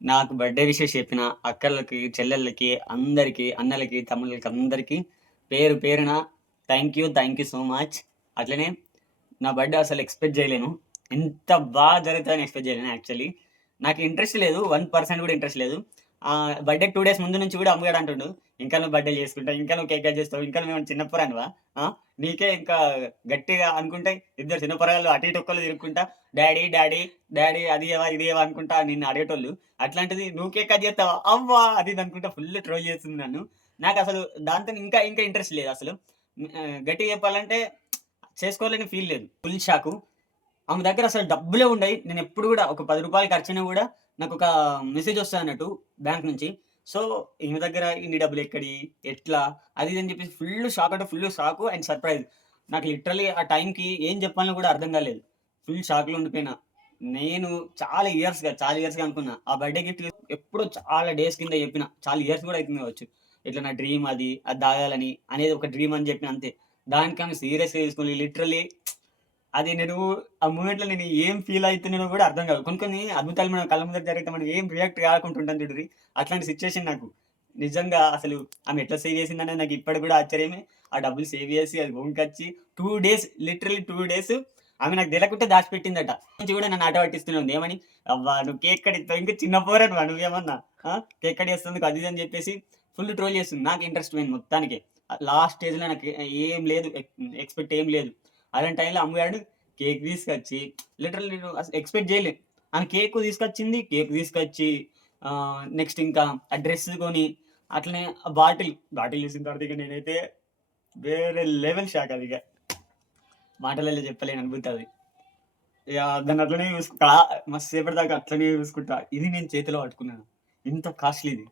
నాకు birthday wishes చెప్పిన అక్కలకి, చెల్లెళ్ళకి, అందరికి, అన్నలకి, తమ్ముళ్ళకి అందరికి పేరు పేరున థాంక్ యూ సో మచ్. అట్లనే నా బర్త్‌డే అసలు ఎక్స్‌పెక్ట్ జేయలేను. ఇంత జరుగుతదని ఎక్స్‌పెక్ట్ జేయలేను యాక్చువల్లీ. నాకు ఇంట్రెస్ట్ లేదు. 1% కూడా ఇంట్రెస్ట్ లేదు. బర్త్‌డేకి 2 డేస్ ముందు నుంచి కూడా అమ్మగాడు అంటుండు, "ఇంకా నువ్వు బర్త్‌డే చేసుకుంటావు, ఇంకా నువ్వు కేక్ కట్ చేస్తావు, ఇంకా నువ్వేమైనా చిన్న పోరనివా? ఆ! నీకే ఇంకా గట్టిగా అనుకుంటే ఇద్దరు చిన్న పోరగాళ్ళు అటు ఇటు ఒక్కళ్ళు తిరుక్కుంటా డాడీ, డాడీ, డాడీ అది ఇయ్యవా, ఇది ఇయ్యవా అనుకుంటా నిన్ను అడిగేటోళ్ళు. అట్లాంటిది నువ్వు కేక్ కట్ చేస్తావా? అవ్వా! అది ఇది అనుకుంటా ఫుల్ ట్రోల్ చేస్తుంది నన్ను. నాకసలు దాంతోని ఇంకా ఇంకా ఇంట్రెస్ట్ లేదసలు. గట్టిగా చెప్పాలంటే చేసుకోవాలని ఫీల్ లేదు. ఫుల్ షాకు. ఆమె దగ్గర అసలు డబ్బులే ఉండయి. నేనెప్పుడు గూడా ఒక రూ. 10 ఖర్చయినా గూడా నాకొక మెసేజ్ ఒస్తదన్నట్టు బ్యాంక్ నుంచి. సో, ఈమె దగ్గర ఇన్ని డబ్బులెక్కడియి? ఎట్లా? అది ఇది అని జెప్పేసి ఫుల్లు షాక్ అంటే ఫుల్లు షాకు అండ్ సర్ప్రైజ్. నాకు లిటరల్లీ ఆ టైంకి ఏం జెప్పాలో గూడా అర్థం గాలేదు. ఫుల్ షాక్‌లో ఉండిపోయినా. నేను చాలా ఇయర్స్‌గా అనుకున్నా. ఆ బర్త్‌డే గిఫ్ట్ ఎప్పుడో చాలా డేస్ కింద జెప్పిన. చాలా ఇయర్స్ గూడా అయితుంది గావచ్చు. ఇట్లా నా డ్రీమ్ అది. అది దాగాలని అనేది ఒక డ్రీమ్ అని జెప్పిన అంతే. దానికామె సీరియస్‌గా తీసుకొని లిటరల్లీ అది నేను ఆ మూమెంట్‌లో నేను ఏం ఫీల్ అయితున్నానో గూడా అర్థం కాదు. కొన్ని కొన్ని అద్భుతాలు మన కళ్ళ ముందర జరిగితే మనం ఏం రియాక్ట్ కాకుండా ఉంటాం చూడుర్రి. అట్లాంటి సిట్యుయేషన్ నాకు. నిజంగా అసలు ఆమె ఎట్లా సేవ్ చేసిందనేది నాకు ఇప్పటికి కూడా ఆశ్చర్యమే. ఆ డబ్బులు సేవ్ చేసి అది కొనుకొచ్చి 2 డేస్ లిటరల్లీ 2 డేస్ ఆమె నాకు తెలకుంటే దాచిపెట్టిందట. నుంచి కూడా నన్ను ఆట పట్టిస్తూనే ఉంది. ఏమని? "అవ్వా! నువ్వు కేక్ కట్ ఇస్తావు. ఇంకా చిన్న పోరనువా నువ్వేమన్నా? కేక్ కట్ చేస్తేందుకు అది ఇది అని చెప్పేసి ఫుల్ ట్రోల్ చేస్తుంది. నాకు ఇంట్రెస్ట్ పోయింది మొత్తానికే. లాస్ట్ స్టేజ్‌లో నాకు ఏం లేదు. ఎక్స్‌పెక్ట్ ఏం లేదు. అలాంటి టైంలో అమ్మగాడు కేక్ తీసుకొచ్చి లిటరల్లీ నేను అసలు ఎక్స్‌పెక్ట్ జేయలే. ఆమె కేకు తీసుకొచ్చింది. కేక్ తీసుకొచ్చి నెక్స్ట్ ఇంకా ఆ డ్రెస్ కొని అట్లనే ఆ బాటిల్ చూసిన తర్వాత ఇక నేనైతే వేరే లెవెల్ షాక్ అదిగ. మాటలలో చెప్పలేని అనుభూతి అది. ఇగ దాన్ని అట్లనే చూసుకుంటా మస్తు సేపటి దాకా అట్లనే చూసుకుంటా. ఇది నేను చేతిలో పట్టుకున్నాను. ఇంత కాస్ట్‌లీది.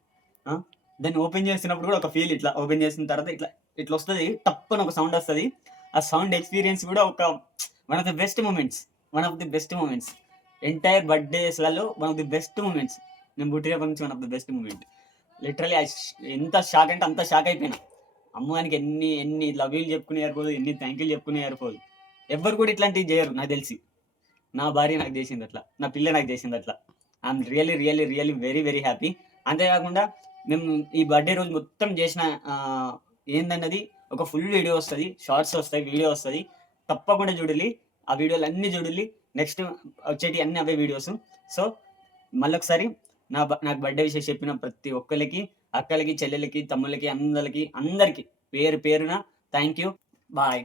ఆ! దాన్ని ఓపెన్ చేస్తున్నప్పుడు కూడా ఒక ఫీల్ ఇట్లా ఓపెన్ చేసిన తర్వాత ఇట్లొస్తది. టప్పని ఒక సౌండ్ వస్తది. ఆ సౌండ్ ఎక్స్‌పీరియన్స్ కూడా ఒక one of the best moments. One of the best moments. Entire బర్త్‌డేస్‌లలో one of the best moments. నేను పుట్టినప్పటి నుంచి one of the best moment. Literally ఎంత షాక్ అంటే అంత షాక్ అయిపోయినా. అమ్మో! దానికి ఎన్ని ఎన్ని లవ్ యూలు చెప్పుకునే సరిపోదు. ఎన్ని థాంక్ యూలు చెప్పుకునే సరిపోదు. ఎవ్వరు కూడా ఇట్లాంటివి చేయరు నాకు తెలిసి. నా భార్య నాకు జేసిందట్లా. నా పిల్ల నాకు జేసిందట్లా. I'm really very very happy. అంతే గాకుండా మేము ఈ బర్త్‌డే రోజు మొత్తం జేసిన ఏందన్నది ఒక ఫుల్ వీడియో వస్తది. షార్ట్స్ వస్తాయి. వీడియో వస్తది. తప్పకుండా చూడుల్లి. ఆ వీడియోలన్నీ చూడుల్లి. నెక్స్ట్ వచ్చేటియి అన్నీ అవే వీడియోస్. సో, మళ్ళొకసారి నాకు బర్త్‌డే విషెస్ చెప్పిన ప్రతి ఒక్కళ్ళకి, అక్కలకి, చెల్లెలకి, తమ్ముళ్ళకి, అందరికి పేరు పేరున థాంక్ యూ. బాయ్.